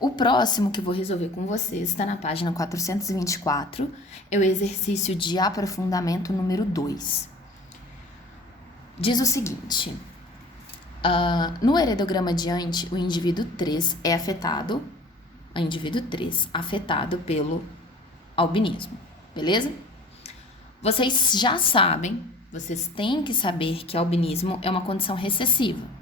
O próximo que eu vou resolver com vocês está na página 424, é o exercício de aprofundamento número 2. Diz o seguinte, no heredograma adiante, o indivíduo 3 é afetado, afetado pelo albinismo, beleza? Vocês já sabem, vocês têm que saber que albinismo é uma condição recessiva.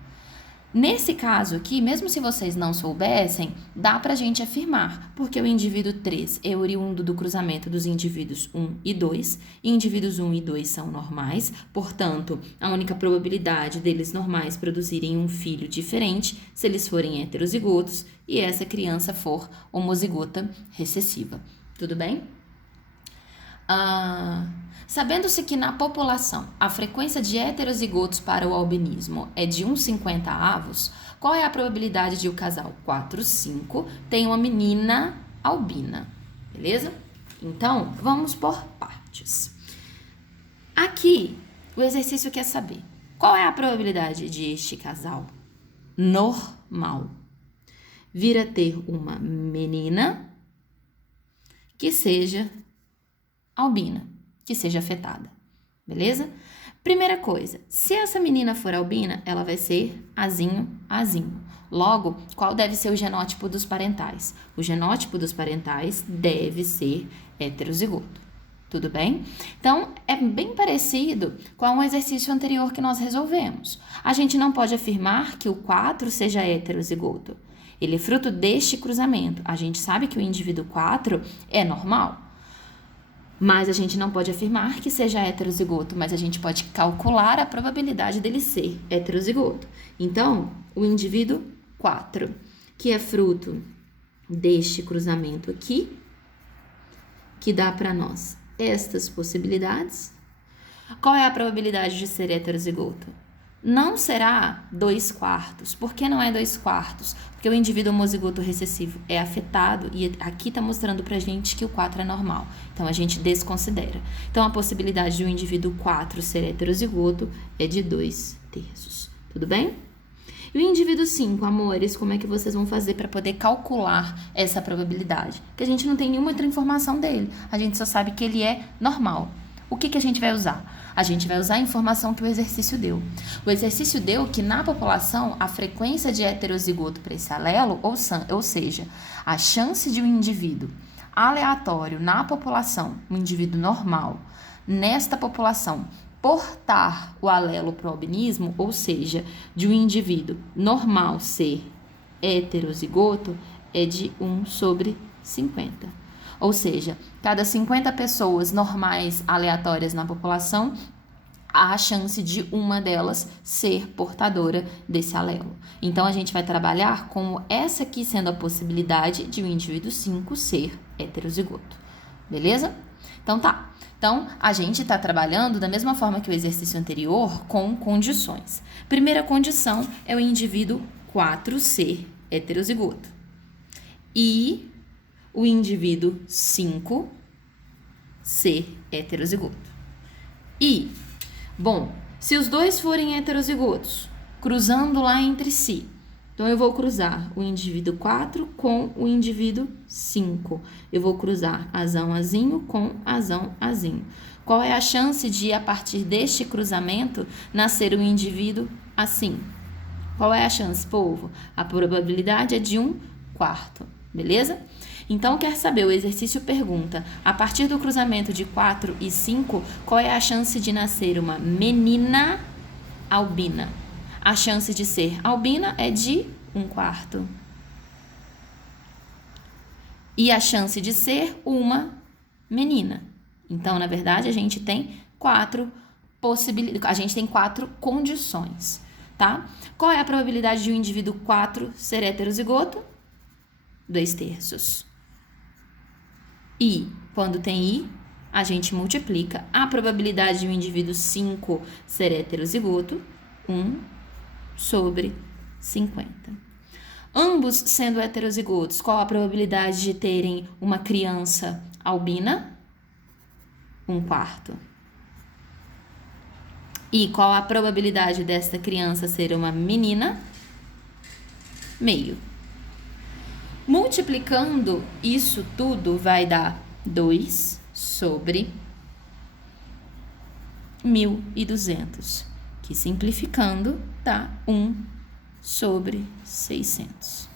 Nesse caso aqui, mesmo se vocês não soubessem, dá pra gente afirmar, porque o indivíduo 3 é oriundo do cruzamento dos indivíduos 1 e 2, e indivíduos 1 e 2 são normais, portanto, a única probabilidade deles normais produzirem um filho diferente se eles forem heterozigotos e essa criança for homozigota recessiva. Tudo bem? Sabendo-se que na população a frequência de heterozigotos para o albinismo é de 1/50, qual é a probabilidade de o casal 4-5 ter uma menina albina? Beleza? Então, vamos por partes. Aqui, o exercício quer saber qual é a probabilidade de este casal normal vir a ter uma menina que seja albina, que seja afetada, beleza? Primeira coisa, se essa menina for albina, ela vai ser azinho. Logo, qual deve ser o genótipo dos parentais? O genótipo dos parentais deve ser heterozigoto, tudo bem? Então, é bem parecido com o exercício anterior que nós resolvemos. A gente não pode afirmar que o 4 seja heterozigoto. Ele é fruto deste cruzamento. A gente sabe que o indivíduo 4 é normal. Mas a gente não pode afirmar que seja heterozigoto, mas a gente pode calcular a probabilidade dele ser heterozigoto. Então, o indivíduo 4, que é fruto deste cruzamento aqui, que dá para nós estas possibilidades. Qual é a probabilidade de ser heterozigoto? Não será 2/4. Por que não é 2/4? Porque o indivíduo homozigoto recessivo é afetado e aqui está mostrando pra gente que o 4 é normal. Então, a gente desconsidera. Então, a possibilidade de o indivíduo 4 ser heterozigoto é de 2/3. Tudo bem? E o indivíduo 5, amores, como é que vocês vão fazer para poder calcular essa probabilidade? Porque a gente não tem nenhuma outra informação dele. A gente só sabe que ele é normal. O que a gente vai usar? A gente vai usar a informação que o exercício deu. O exercício deu que na população a frequência de heterozigoto para esse alelo, ou seja, a chance de um indivíduo aleatório na população, um indivíduo normal, nesta população, portar o alelo para o albinismo, ou seja, de um indivíduo normal ser heterozigoto, é de 1/50. Ou seja, cada 50 pessoas normais aleatórias na população, há a chance de uma delas ser portadora desse alelo. Então, a gente vai trabalhar como essa aqui sendo a possibilidade de o indivíduo 5 ser heterozigoto. Beleza? Então, tá. Então, a gente está trabalhando da mesma forma que o exercício anterior com condições. Primeira condição é o indivíduo 4 ser heterozigoto. E o indivíduo 5 ser heterozigoto. E, bom, se os dois forem heterozigotos, cruzando lá entre si, então eu vou cruzar o indivíduo 4 com o indivíduo 5. Eu vou cruzar azão-azinho com azão-azinho. Qual é a chance de, a partir deste cruzamento, nascer um indivíduo assim? Qual é a chance, povo? A probabilidade é de 1/4, beleza? Então, quer saber, o exercício pergunta, a partir do cruzamento de 4 e 5, qual é a chance de nascer uma menina albina? A chance de ser albina é de 1/4. E a chance de ser uma menina. Então, na verdade, a gente tem 4 condições, tá? Qual é a probabilidade de um indivíduo 4 ser heterozigoto? 2/3. E, quando tem I, a gente multiplica a probabilidade de um indivíduo 5 ser heterozigoto, 1/50. Ambos sendo heterozigotos, qual a probabilidade de terem uma criança albina? 1/4. E qual a probabilidade desta criança ser uma menina? Meio. Multiplicando isso tudo vai dar 2 sobre 1.200, que simplificando dá 1 sobre 600.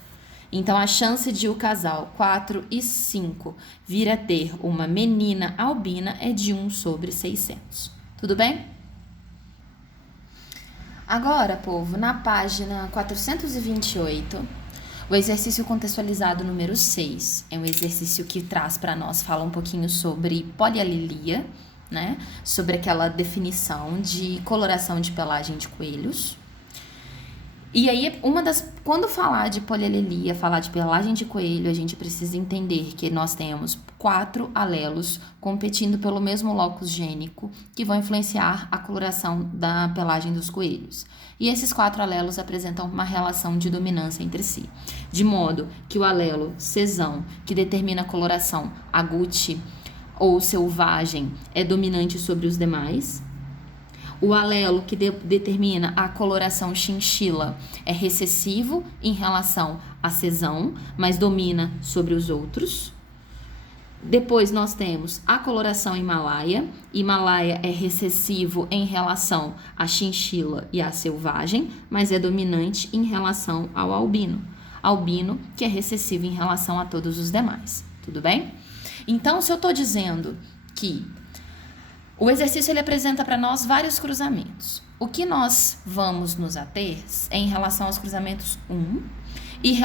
Então, a chance de o casal 4 e 5 vir a ter uma menina albina é de 1 sobre 600. Tudo bem? Agora, povo, na página 428, o exercício contextualizado número 6 é um exercício que traz para nós, fala um pouquinho sobre polialelia, né? Sobre aquela definição de coloração de pelagem de coelhos. E aí, quando falar de polialelia, falar de pelagem de coelho, a gente precisa entender que nós temos 4 alelos competindo pelo mesmo locus gênico que vão influenciar a coloração da pelagem dos coelhos. E esses 4 alelos apresentam uma relação de dominância entre si, de modo que o alelo sesão, que determina a coloração agouti ou selvagem, é dominante sobre os demais. O alelo que determina a coloração chinchila é recessivo em relação à sesão, mas domina sobre os outros. Depois nós temos a coloração himalaia. Himalaia é recessivo em relação à chinchila e à selvagem, mas é dominante em relação ao albino. Albino que é recessivo em relação a todos os demais. Tudo bem? Então, se eu estou dizendo que o exercício ele apresenta para nós vários cruzamentos. O que nós vamos nos ater é em relação aos cruzamentos 1 e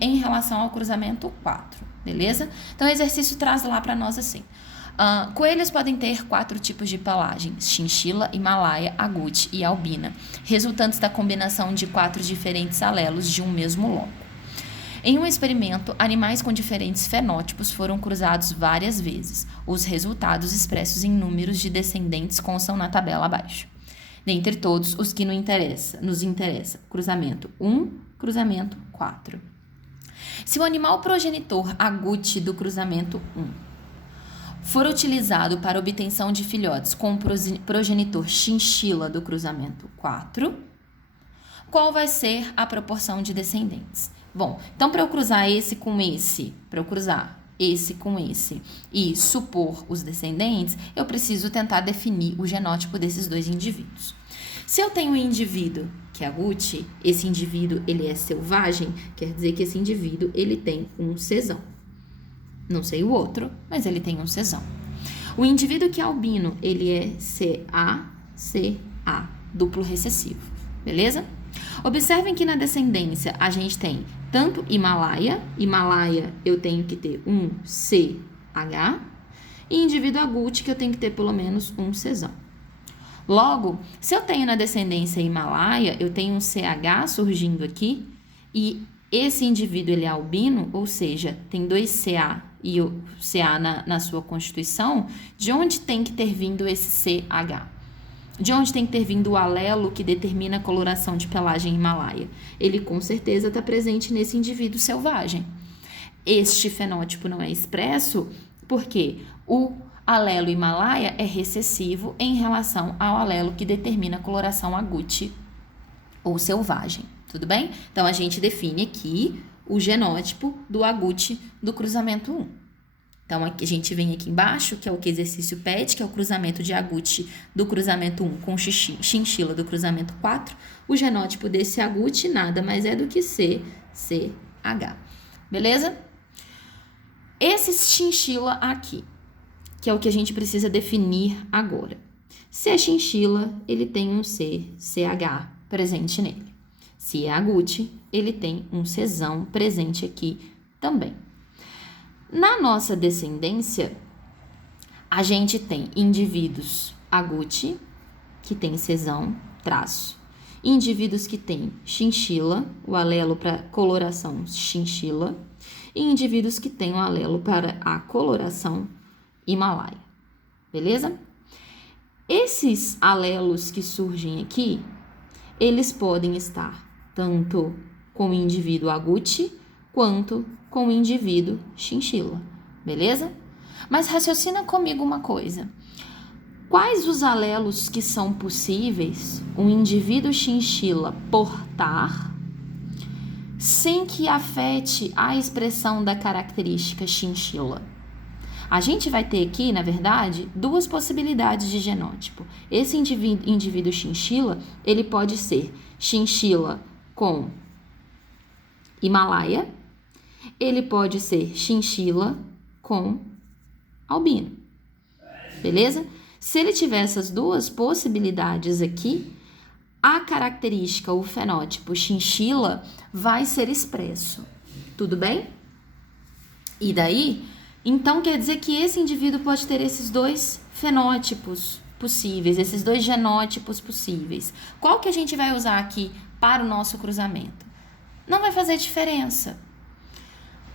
em relação ao cruzamento 4, beleza? Então, o exercício traz lá para nós assim. Coelhos podem ter 4 tipos de pelagem: chinchila, himalaia, agouti e albina, resultantes da combinação de 4 diferentes alelos de um mesmo loco. Em um experimento, animais com diferentes fenótipos foram cruzados várias vezes. Os resultados expressos em números de descendentes constam na tabela abaixo. Dentre todos, os que nos interessa, cruzamento 1, cruzamento 4. Se o animal progenitor agouti do cruzamento 1 for utilizado para obtenção de filhotes com o progenitor chinchila do cruzamento 4, qual vai ser a proporção de descendentes? Bom, então para eu cruzar esse com esse, e supor os descendentes, eu preciso tentar definir o genótipo desses dois indivíduos. Se eu tenho um indivíduo que é agouti, esse indivíduo ele é selvagem, quer dizer que esse indivíduo ele tem um sesão. Não sei o outro, mas ele tem um sesão. O indivíduo que é albino, ele é CA, duplo recessivo, beleza? Observem que na descendência a gente tem tanto Himalaia eu tenho que ter um CH, e indivíduo agouti que eu tenho que ter pelo menos um sesão. Logo, se eu tenho na descendência Himalaia, eu tenho um CH surgindo aqui, e esse indivíduo ele é albino, ou seja, tem 2 CA e o CA na sua constituição, de onde tem que ter vindo esse CH? De onde tem que ter vindo o alelo que determina a coloração de pelagem himalaia? Ele com certeza está presente nesse indivíduo selvagem. Este fenótipo não é expresso porque o alelo himalaia é recessivo em relação ao alelo que determina a coloração agouti ou selvagem. Tudo bem? Então, a gente define aqui o genótipo do agouti do cruzamento 1. Então, a gente vem aqui embaixo, que é o que o exercício pede, que é o cruzamento de agouti do cruzamento 1 com chinchila do cruzamento 4. O genótipo desse agouti nada mais é do que CCH. Beleza? Esse chinchila aqui, que é o que a gente precisa definir agora. Se é chinchila, ele tem um CCH presente nele. Se é agouti, ele tem um sesão presente aqui também. Na nossa descendência, a gente tem indivíduos agouti, que tem sesão, traço. Indivíduos que têm chinchila, o alelo para coloração chinchila. E indivíduos que têm o alelo para a coloração himalaia. Beleza? Esses alelos que surgem aqui, eles podem estar tanto com o indivíduo agouti, quanto com o indivíduo chinchila, beleza? Mas raciocina comigo uma coisa. Quais os alelos que são possíveis um indivíduo chinchila portar sem que afete a expressão da característica chinchila. A gente vai ter aqui, na verdade, duas possibilidades de genótipo. Esse indivíduo chinchila, ele pode ser chinchila com Himalaia, ele pode ser chinchila com albino, beleza? Se ele tiver essas duas possibilidades aqui, a característica, o fenótipo chinchila vai ser expresso, tudo bem? E daí, então quer dizer que esse indivíduo pode ter esses dois fenótipos possíveis, esses dois genótipos possíveis. Qual que a gente vai usar aqui para o nosso cruzamento? Não vai fazer diferença.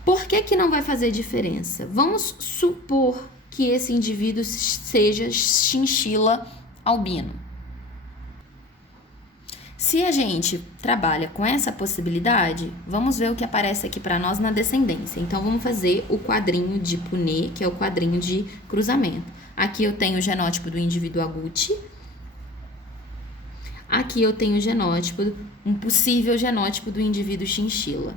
Por que não vai fazer diferença? Vamos supor que esse indivíduo seja chinchila albino. Se a gente trabalha com essa possibilidade, vamos ver o que aparece aqui para nós na descendência. Então, vamos fazer o quadrinho de Punnett, que é o quadrinho de cruzamento. Aqui eu tenho o genótipo do indivíduo agouti. Aqui eu tenho o genótipo, um possível genótipo do indivíduo chinchila.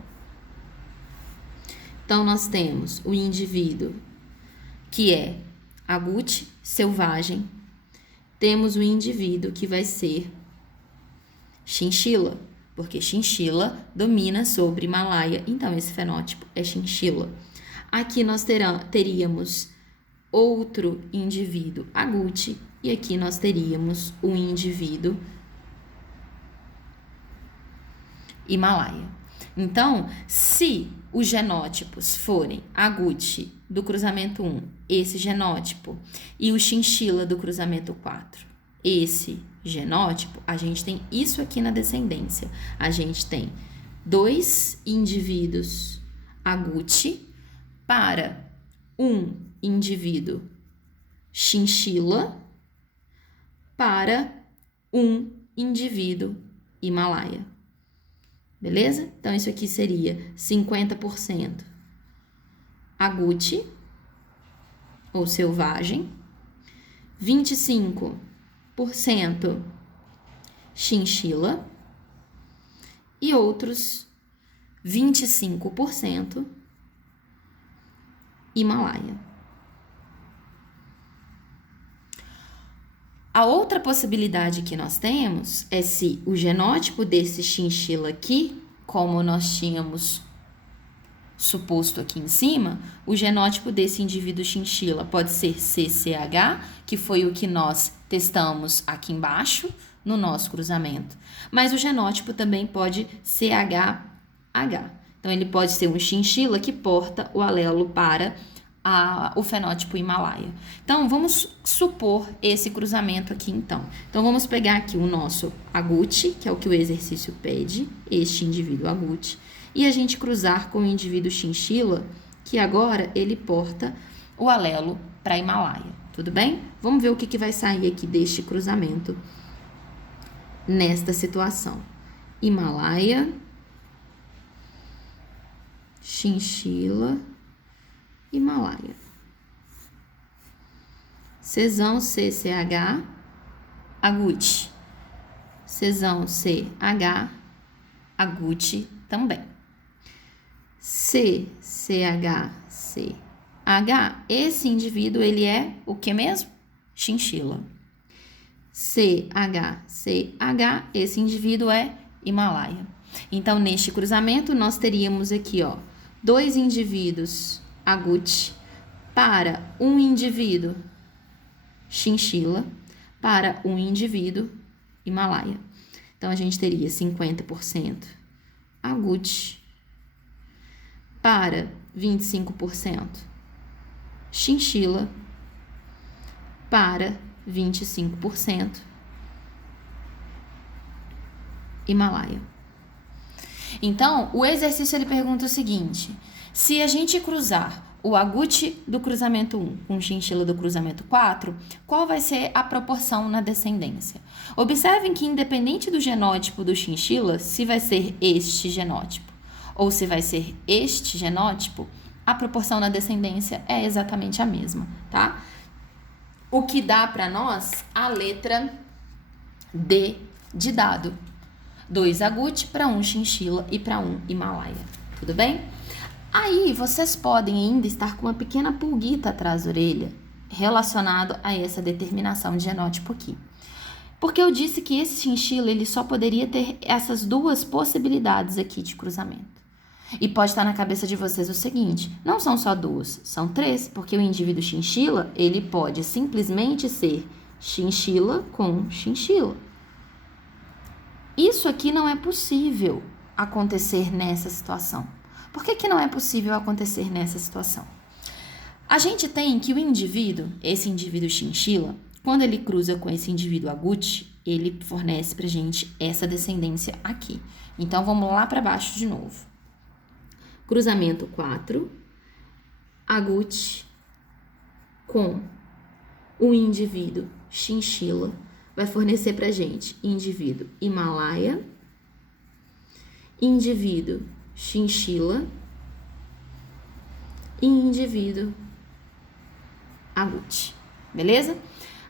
Então, nós temos o indivíduo que é agouti, selvagem. Temos o indivíduo que vai ser chinchila, porque chinchila domina sobre Himalaia, então esse fenótipo é chinchila. Aqui nós teríamos outro indivíduo agouti e aqui nós teríamos um indivíduo Himalaia. Então, se os genótipos forem agouti do cruzamento 1, esse genótipo, e o chinchila do cruzamento 4, esse genótipo, a gente tem isso aqui na descendência. A gente tem dois indivíduos agouti para um indivíduo chinchila para um indivíduo Himalaia. Beleza? Então, isso aqui seria 50% agouti, ou selvagem, 25% chinchila e outros 25% Himalaia. A outra possibilidade que nós temos é se o genótipo desse chinchila aqui, como nós tínhamos suposto aqui em cima, o genótipo desse indivíduo chinchila pode ser CCH, que foi o que nós testamos aqui embaixo no nosso cruzamento, mas o genótipo também pode CHH. Então, ele pode ser um chinchila que porta o alelo para o fenótipo Himalaia. Então, vamos supor esse cruzamento aqui, então. Então, vamos pegar aqui o nosso agouti, que é o que o exercício pede, este indivíduo agouti, e a gente cruzar com o indivíduo chinchila, que agora ele porta o alelo para Himalaia. Tudo bem? Vamos ver o que vai sair aqui deste cruzamento nesta situação. Himalaia, chinchila, Himalaia. Cesão CCH, agouti. Cesão CH, agouti também. CCH, esse indivíduo, ele é o que mesmo? Chinchila. CH, esse indivíduo é Himalaia. Então, neste cruzamento, nós teríamos aqui, ó, dois indivíduos agouti para um indivíduo chinchila para um indivíduo Himalaia. Então, a gente teria 50% agouti para 25% chinchila para 25% Himalaia. Então, o exercício ele pergunta o seguinte: se a gente cruzar o agouti do cruzamento 1 com o chinchila do cruzamento 4, qual vai ser a proporção na descendência? Observem que, independente do genótipo do chinchila, se vai ser este genótipo ou se vai ser este genótipo, a proporção na descendência é exatamente a mesma, tá? O que dá para nós a letra D de dado. 2 agute para 1 chinchila e para 1 Himalaia. Tudo bem? Aí vocês podem ainda estar com uma pequena pulguita atrás da orelha relacionado a essa determinação de genótipo aqui. Porque eu disse que esse chinchila ele só poderia ter essas duas possibilidades aqui de cruzamento. E pode estar na cabeça de vocês o seguinte, não são só duas, são três, porque o indivíduo chinchila, ele pode simplesmente ser chinchila com chinchila. Isso aqui não é possível acontecer nessa situação. Por que não é possível acontecer nessa situação? A gente tem que o indivíduo, esse indivíduo chinchila, quando ele cruza com esse indivíduo agute, ele fornece pra gente essa descendência aqui. Então, vamos lá para baixo de novo. Cruzamento 4, agute com o indivíduo chinchila, vai fornecer pra gente indivíduo Himalaia, indivíduo chinchila e indivíduo agute, beleza?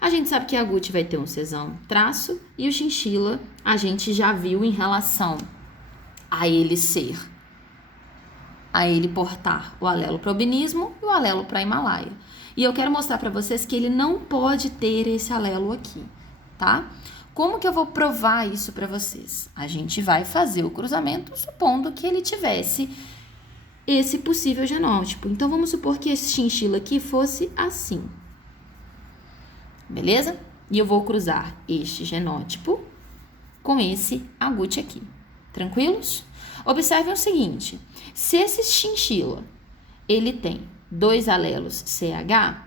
A gente sabe que a agute vai ter um Czão traço e o chinchila a gente já viu em relação a ele portar o alelo para albinismo e o alelo para Himalaia. E eu quero mostrar para vocês que ele não pode ter esse alelo aqui, tá? Como que eu vou provar isso para vocês? A gente vai fazer o cruzamento supondo que ele tivesse esse possível genótipo. Então, vamos supor que esse chinchila aqui fosse assim. Beleza? E eu vou cruzar este genótipo com esse agute aqui. Tranquilos? Observem o seguinte, se esse chinchila, ele tem 2 alelos CH,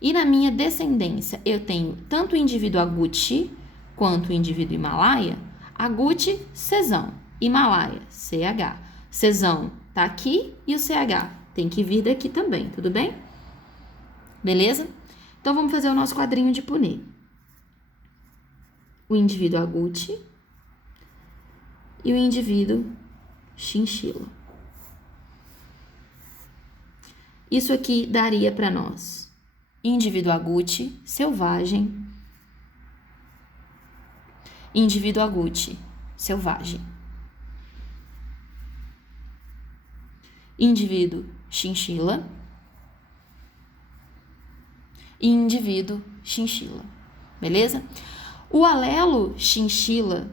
e na minha descendência eu tenho tanto o indivíduo agute quanto o indivíduo Himalaia, agute, Czão, Himalaia, CH. Czão tá aqui e o CH tem que vir daqui também, tudo bem? Beleza? Então, vamos fazer o nosso quadrinho de Punnett. O indivíduo agute e o indivíduo chinchila. Isso aqui daria para nós indivíduo agute, selvagem, indivíduo agute, selvagem, indivíduo chinchila e indivíduo chinchila, beleza? O alelo chinchila,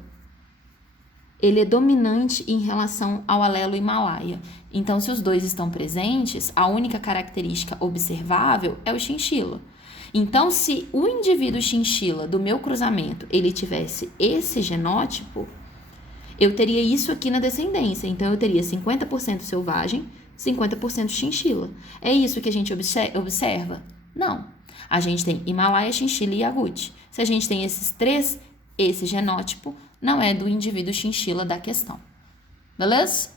ele é dominante em relação ao alelo Himalaia. Então, se os dois estão presentes, a única característica observável é o chinchila. Então, se o indivíduo chinchila do meu cruzamento, ele tivesse esse genótipo, eu teria isso aqui na descendência. Então, eu teria 50% selvagem, 50% chinchila. É isso que a gente observa? Não. A gente tem Himalaia, chinchila e agute. Se a gente tem esses três, esse genótipo não é do indivíduo chinchila da questão. Beleza?